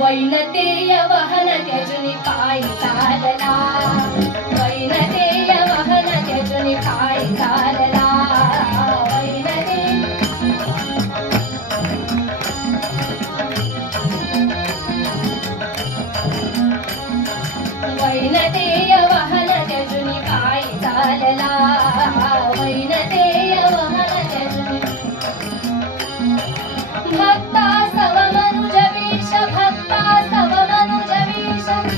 ವೈನತೆಯ ವಹನ ತ್ಯಜುನಿ ಕಾಯಿ ಸಾರಲ ವೈನತೆಯ ವಹನ ತ್ಯಜುನಿ ಕಾಯಿ ಸಾರಲ ವೈನತೆಯ ವಹನ ತ್ಯಜುನಿ ಕಾಯಿ ಸಾರಲ ವೈನತೆಯ ವಹನ ತ್ಯಜುನಿ ಭಕ್ತ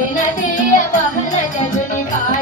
పైన తీయ పహన జగుని కాయ